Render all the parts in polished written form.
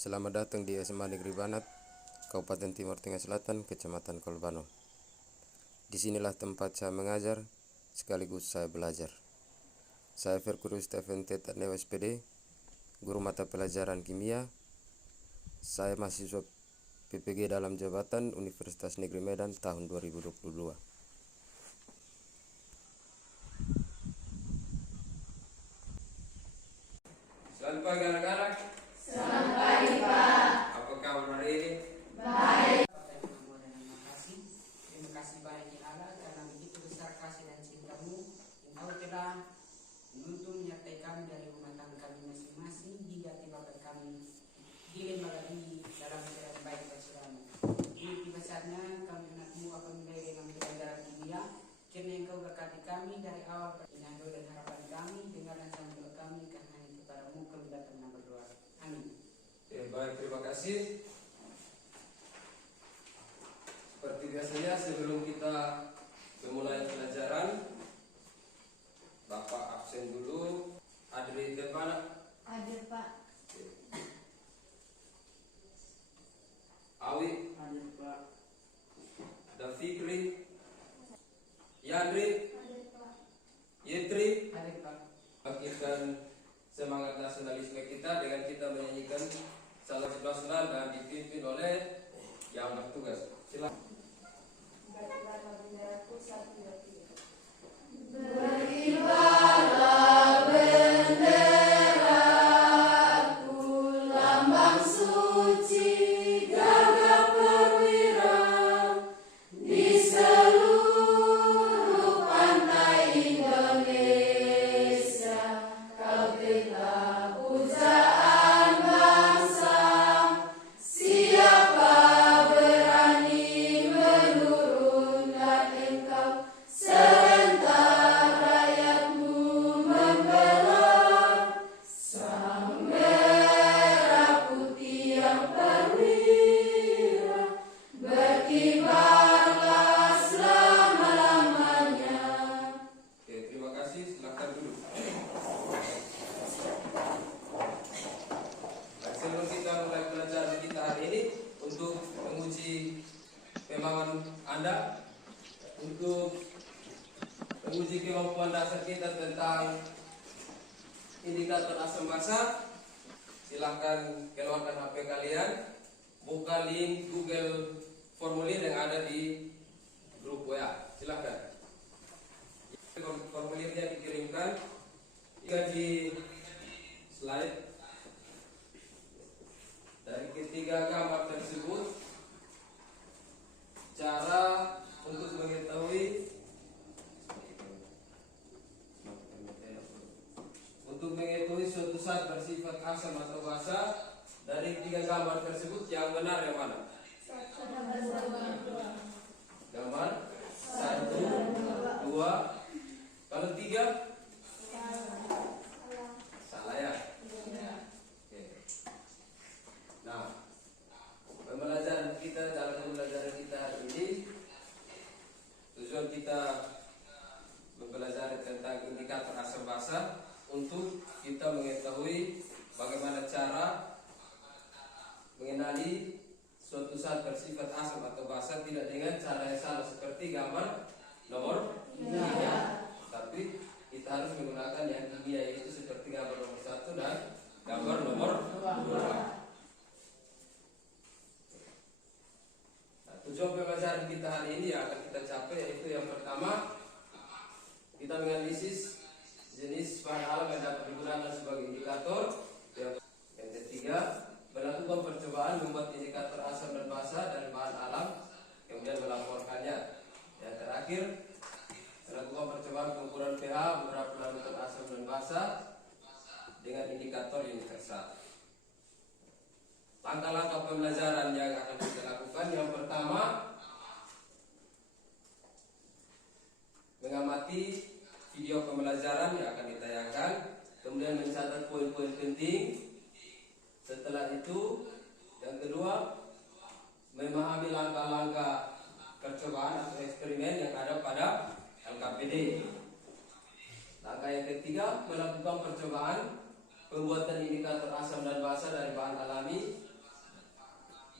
Selamat datang di SMA Negeri Banat, Kabupaten Timur Tengah Selatan, Kecamatan Kolbano. Disinilah tempat saya mengajar, sekaligus saya belajar. Saya Verkuru Stephen Tetadnewa SPD, guru mata pelajaran kimia. Saya mahasiswa PPG dalam jabatan Universitas Negeri Medan tahun 2022. Selamat pagi anak-anak. Selamat pagi, Pak. Apa kabar hari ini? Baik. Terima kasih banyak ya Allah karena begitu besar kasih dan cintamu yang Engkau telah menuntun menyertai kami dari rumah tangga kami masing-masing hingga tiba kami di lembaga ini dalam keadaan baik dan selamat. Ini tiba saatnya kami anakmu akan mulai dengan pelajaran kimia karena Engkau berkati kami dari awal perjalanan dan harapan kami dengarkan sama doa kami karena hanya kepadamu kami datang dan berdoa. Amin. Baik, terima kasih. Seperti biasanya sebelum kita memulai pelajaran, Bapak absen dulu. Adri ke mana? Hadir, Pak. Awi, Amin Pak. ada Fikri, Yandri, Hadir, Pak. Yetri. Amin Pak. Bangkitkan semangat nasionalisme kita dengan kita menyanyikan salam nasional dan dipimpin oleh yang bertugas. Silakan. Berkibarlah benderaku, lambang suci gagah perwira di seluruh pantai Indonesia. Kau telah pujaan bangsa, siapa berani menurunkan engkau? Serentak rakyatmu membela sang merah putih yang perwira, berkibarlah selama-lamanya. Oke, terima kasih. Silakan duduk. Baik, sebelum kita mulai pelajaran kita hari ini, untuk menguji pemahaman Anda, untuk menguji kemampuan dasar kita tentang indikator asam basa, silahkan keluarkan HP kalian, buka link Google formulir yang ada di grup WA. Silahkan. Formulirnya dikirimkan di slide. Dari ketiga gambar tersebut, cara untuk mengetahui suatu zat bersifat asam atau basa, dari tiga gambar tersebut yang benar yang mana? Gambar 1, 2. Kalau 3 salah ya? Oke. Nah, pembelajaran kita hari ini, tujuan kita mempelajari tentang indikator asam basa untuk kita mengetahui bagaimana cara mengenali suatu zat bersifat asam atau basa tidak dengan cara yang salah seperti gambar nomor 3. Tapi kita harus menggunakan yang kimia, yaitu seperti gambar nomor 1 dan gambar nomor 2. Nah, tujuan pembelajaran kita hari ini yang akan kita capai yaitu yang pertama, kita menganalisis jenis bahan alam yang dapat digunakan sebagai indikator. Yang ketiga, melakukan percobaan membuat indikator asam dan basa dari bahan alam, kemudian melaporkannya. Yang terakhir, melakukan percobaan pengukuran pH beberapa larutan asam dan basa dengan indikator universal. Langkah-langkah pembelajaran yang akan kita lakukan, yang pertama, mengamati video pembelajaran yang akan ditayangkan, kemudian mencatat poin-poin penting. Setelah itu, yang kedua, memahami langkah-langkah percobaan atau eksperimen yang ada pada LKPD. Langkah yang ketiga, melakukan percobaan pembuatan indikator asam dan basa dari bahan alami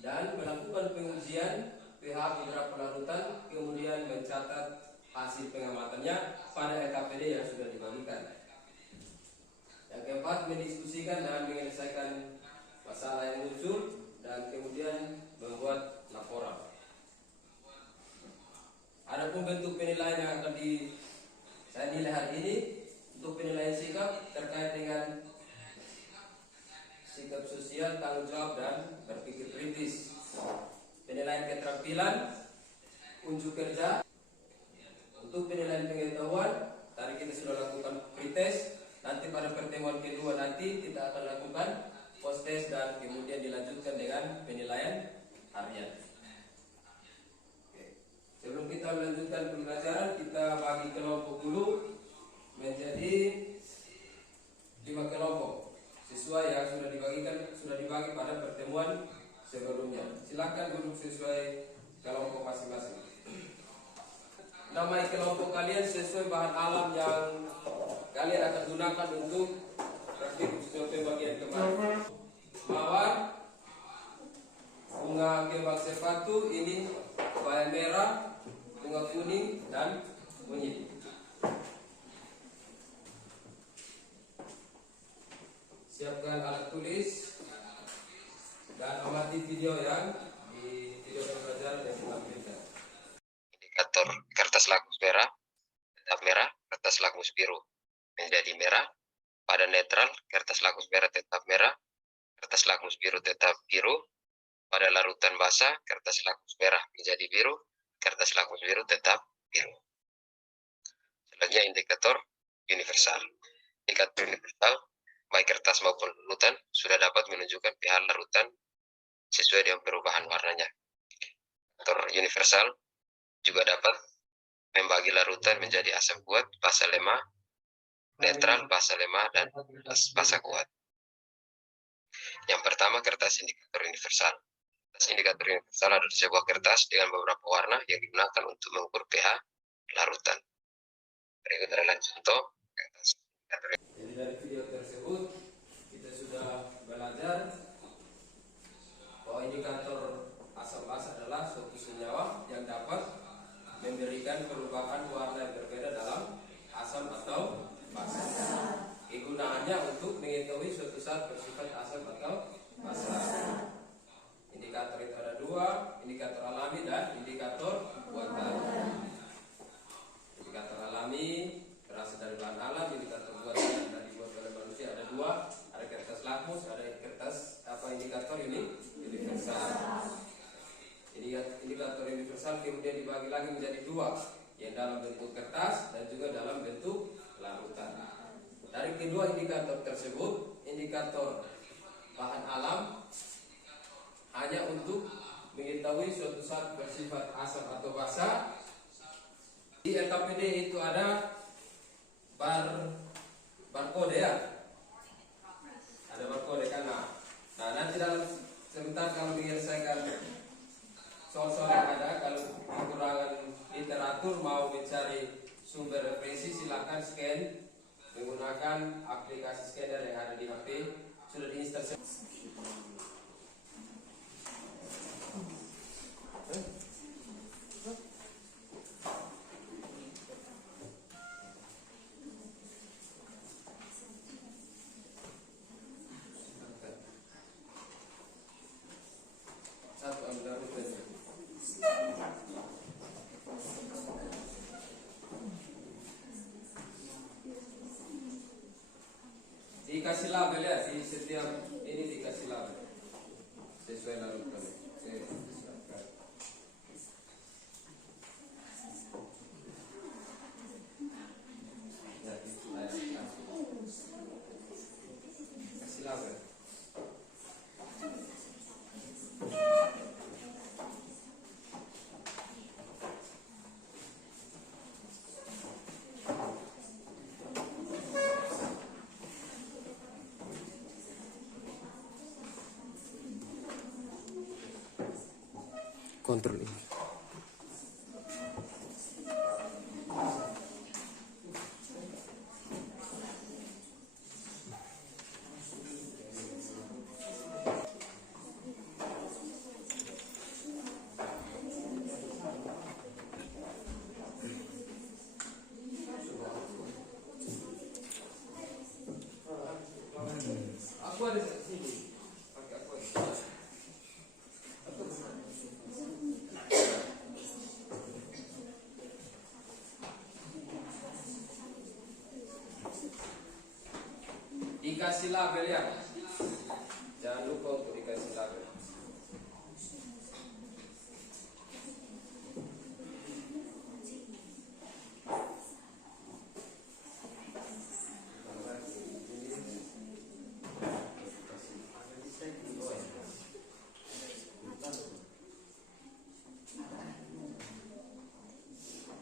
dan melakukan pengujian pH beberapa larutan, kemudian mencatat hasil pengamatannya pada LKPD yang sudah dibagikan. Yang keempat, mendiskusikan dan menyelesaikan masalah yang muncul dan kemudian membuat laporan. Adapun bentuk penilaian yang akan saya nilai hari ini untuk penilaian sikap terkait dengan sikap sosial, tanggung jawab, dan berpikir kritis. Penilaian keterampilan, unjuk kerja. Untuk penilaian pengetahuan, tadi kita sudah lakukan pretest. Nanti pada pertemuan kedua nanti kita akan lakukan post test dan kemudian dilanjutkan dengan penilaian harian. Sebelum kita melanjutkan pembelajaran, kita bagi kelompok dulu menjadi 5 kelompok sesuai yang sudah dibagi pada pertemuan sebelumnya. Silakan duduk sesuai kelompok masing-masing. Namai kelompok kalian sesuai bahan alam yang kalian akan gunakan untuk praktik contoh bagian kemarin. Mawar, bunga kembang sepatu, ini bayam merah, bunga kuning, dan kunyit. Siapkan alat tulis dan amati video yang di video pembelajaran yang ditampilkan. Indikator kertas lakmus merah, tetap merah, kertas lakmus biru menjadi merah. Pada netral, kertas lakmus merah tetap merah, kertas lakmus biru tetap biru. Pada larutan basah, kertas lakmus merah menjadi biru, kertas lakmus biru tetap biru. Selanjutnya indikator universal. Indikator universal, baik kertas maupun larutan sudah dapat menunjukkan pH larutan sesuai dengan perubahan warnanya. Indikator universal juga dapat membagi larutan menjadi asam kuat, basa lemah, netral, basa lemah, dan basa kuat. Yang pertama, kertas indikator universal. Kertas indikator universal adalah sebuah kertas dengan beberapa warna yang digunakan untuk mengukur pH larutan. Berikut adalah contoh kertas indikator. Jadi dari video tersebut kita sudah belajar bahwa indikator asam basa adalah suatu senyawa yang dapat memberikan perubahan warna yang berbeda dalam asam atau basa. Kegunaannya untuk mengetahui suatu zat bersifat asam atau basa. Indikator itu ada dua, indikator alami dan indikator buatan. Indikator alami berasal dari bahan alam, indikator buatan yang dibuat oleh manusia ada dua, ada kertas lakmus, ada kertas indikator ini universal. Indikator universal kemudian dibagi lagi menjadi dua, yang dalam bentuk kertas dan juga dalam bentuk larutan. Dari kedua indikator tersebut, indikator bahan alam hanya untuk mengetahui suatu zat bersifat asam atau basa. Di LKPD itu ada barcode ya, ada barcode kan. Nah nanti dalam sebentar kalau menyelesaikan soal-soal yang ada, kalau kekurangan literatur mau mencari sumber referensi, silakan scan menggunakan aplikasi scanner yang ada di HP, sudah diinstal. Satu ambil larutan. Dikasih label ya, di setiap ini dikasih label sesuai larutan. Kasih label. Kontrol ini. dikasih label ya. Jangan lupa untuk dikasih label.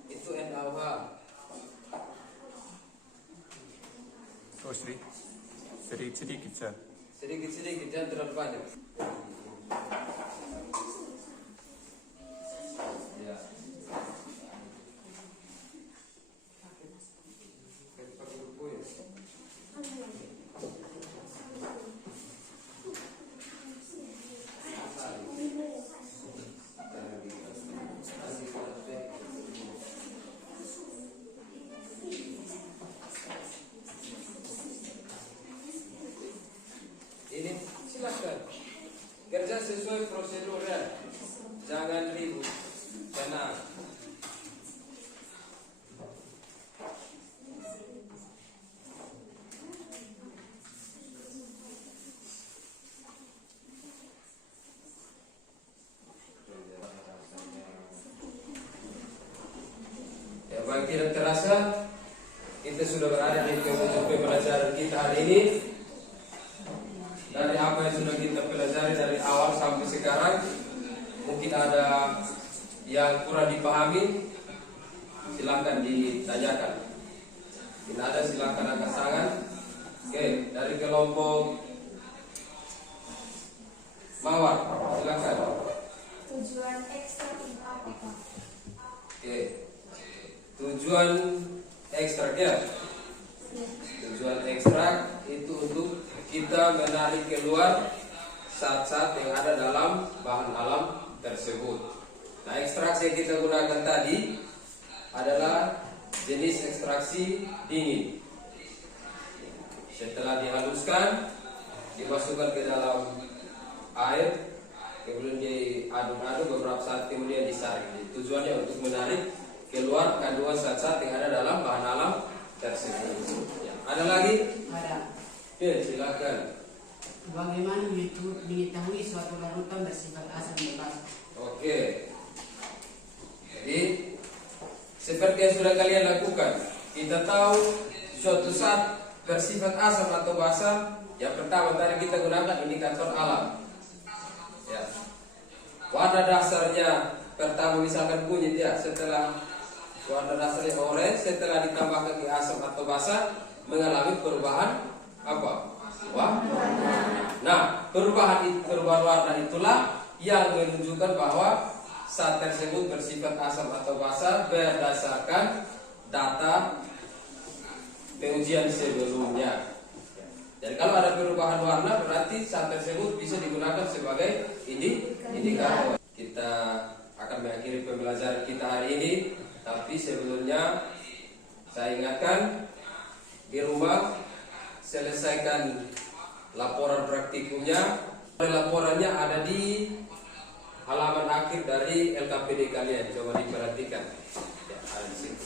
Itu NaOH. Oh, sedikit saja. Sedikit-sedikit, jangan terlalu banyak. Ya. Ini silakan kerja sesuai prosedur ya, jangan ribut, tenang. Ya, baik, tidak terasa kita sudah berada di penghujung pembelajaran kita hari ini. Dari apa yang sudah kita pelajari dari awal sampai sekarang, mungkin ada yang kurang dipahami, silakan ditanyakan. Tidak ada, silakan angkat tangan. Oke, dari kelompok Mawar, silakan. Tujuan ekstrak itu apa, Pak? Oke, tujuan ekstrak ya. Tujuan ekstrak itu untuk kita menarik keluar zat-zat yang ada dalam bahan alam tersebut. Nah, ekstraksi yang kita gunakan tadi adalah jenis ekstraksi dingin. Setelah dihaluskan, dimasukkan ke dalam air, kemudian diaduk-aduk beberapa saat, kemudian disaring. Tujuannya untuk menarik keluar kandungan zat-zat yang ada dalam bahan alam tersebut. Ya. Ada lagi? Ada. Ya, silakan. Bagaimana mengetahui suatu larutan bersifat asam dan basa? Oke. Jadi seperti yang sudah kalian lakukan, kita tahu suatu zat bersifat asam atau basa. Yang pertama tadi kita gunakan indikator alam. Ya. Warna dasarnya pertama misalkan kunyit ya, setelah warna dasarnya orange, setelah ditambahkan ke asam atau basa mengalami perubahan apa? Nah, perubahan warna itulah yang menunjukkan bahwa zat tersebut bersifat asam atau basa berdasarkan data pengujian sebelumnya. Jadi kalau ada perubahan warna berarti zat tersebut bisa digunakan sebagai indikator. Kita akan mengakhiri pembelajaran kita hari ini, tapi sebelumnya saya ingatkan di rumah selesaikan laporan praktikumnya. Laporannya ada di halaman akhir dari LKPD kalian. Coba diperhatikan. Ya, ada di sini.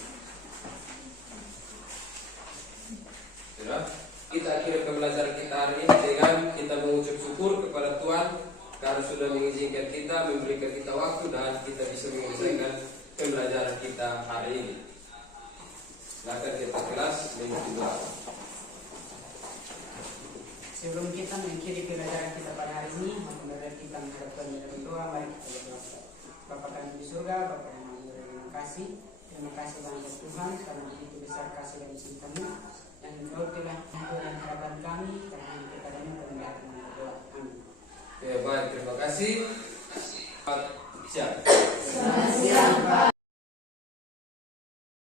Sudah? Kita akhiri pembelajaran kita hari ini dengan kita mengucap syukur kepada Tuhan karena sudah mengizinkan kita, memberikan kita waktu dan kita bisa menyelesaikan pembelajaran kita hari ini. Silakan kita kelas menuju doa. Sebelum kita mengakhiri pembelajaran kita pada hari ini, maka kita menghadapkan dalam doa. Mari kita berdoa. Bapa kami di surga, Bapa yang maha terima kasih. Terima kasih banyak Tuhan karena begitu besar kasih dan cinta-Mu yang Engkau telah memberikan harapan kami karena kita dan kami akan berdoa. Amin. Ya, baik, terima kasih.